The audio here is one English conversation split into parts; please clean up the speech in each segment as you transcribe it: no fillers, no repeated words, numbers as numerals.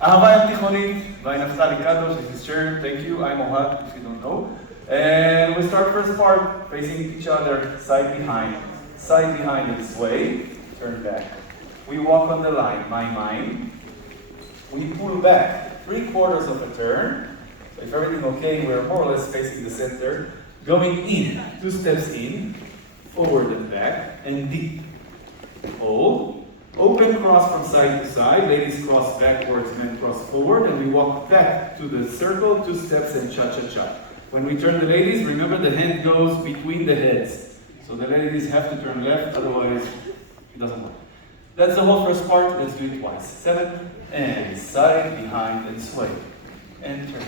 Ahavai Tichonit by Naftali Kadosh. This is Sharon. Thank you. I'm Ohad, if you don't know. And we start first part facing each other, side behind. Side behind and sway. Turn back. We walk on the line, my mind. We pull back 3/4 of a turn. So if everything okay, we're more or less facing the center. Going in, 2 steps in, forward and back, and deep. Hold. Open cross from side to side. Ladies cross backwards, men cross forward, and we walk back to the circle, 2 steps and cha-cha-cha. When we turn the ladies, remember the hand goes between the heads. So the ladies have to turn left, otherwise it doesn't work. That's the whole first part. Let's do it twice. 7, and side, behind, and sway. And turn.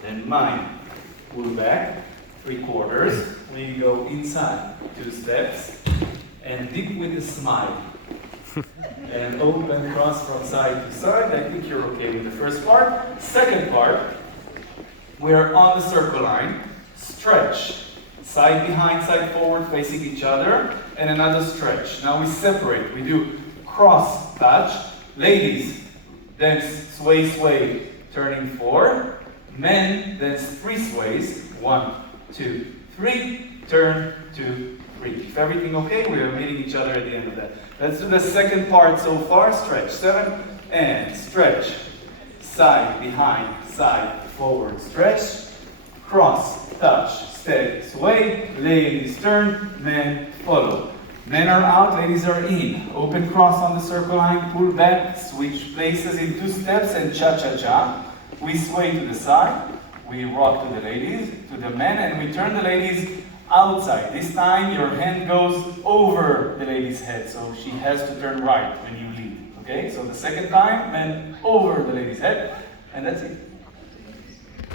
Then mine. Pull back, 3/4. We go inside, 2 steps, and deep with a smile. And open cross from side to side. I think you're okay with the first part. Second part, we're on the circle line. Stretch. Side behind, side forward, facing each other. And another stretch. Now we separate. We do cross touch. Ladies, then sway, sway, turning 4. Men, then 3 sways. 1, 2, 3. Turn, 2, 3. If everything okay, we are meeting each other at the end of that. Let's do the second part so far. Stretch. 7, and stretch. Side, behind, side, forward, stretch. Cross, touch, steady, sway. Ladies turn, men follow. Men are out, ladies are in. Open cross on the circle line, pull back, switch places in 2 steps and cha-cha-cha. We sway to the side, we rock to the ladies, to the men, and we turn the ladies outside. This time your hand goes over the lady's head, so she has to turn right when you lead. Okay, so the second time, men over the lady's head, and that's it.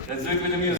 Let's do it with the music.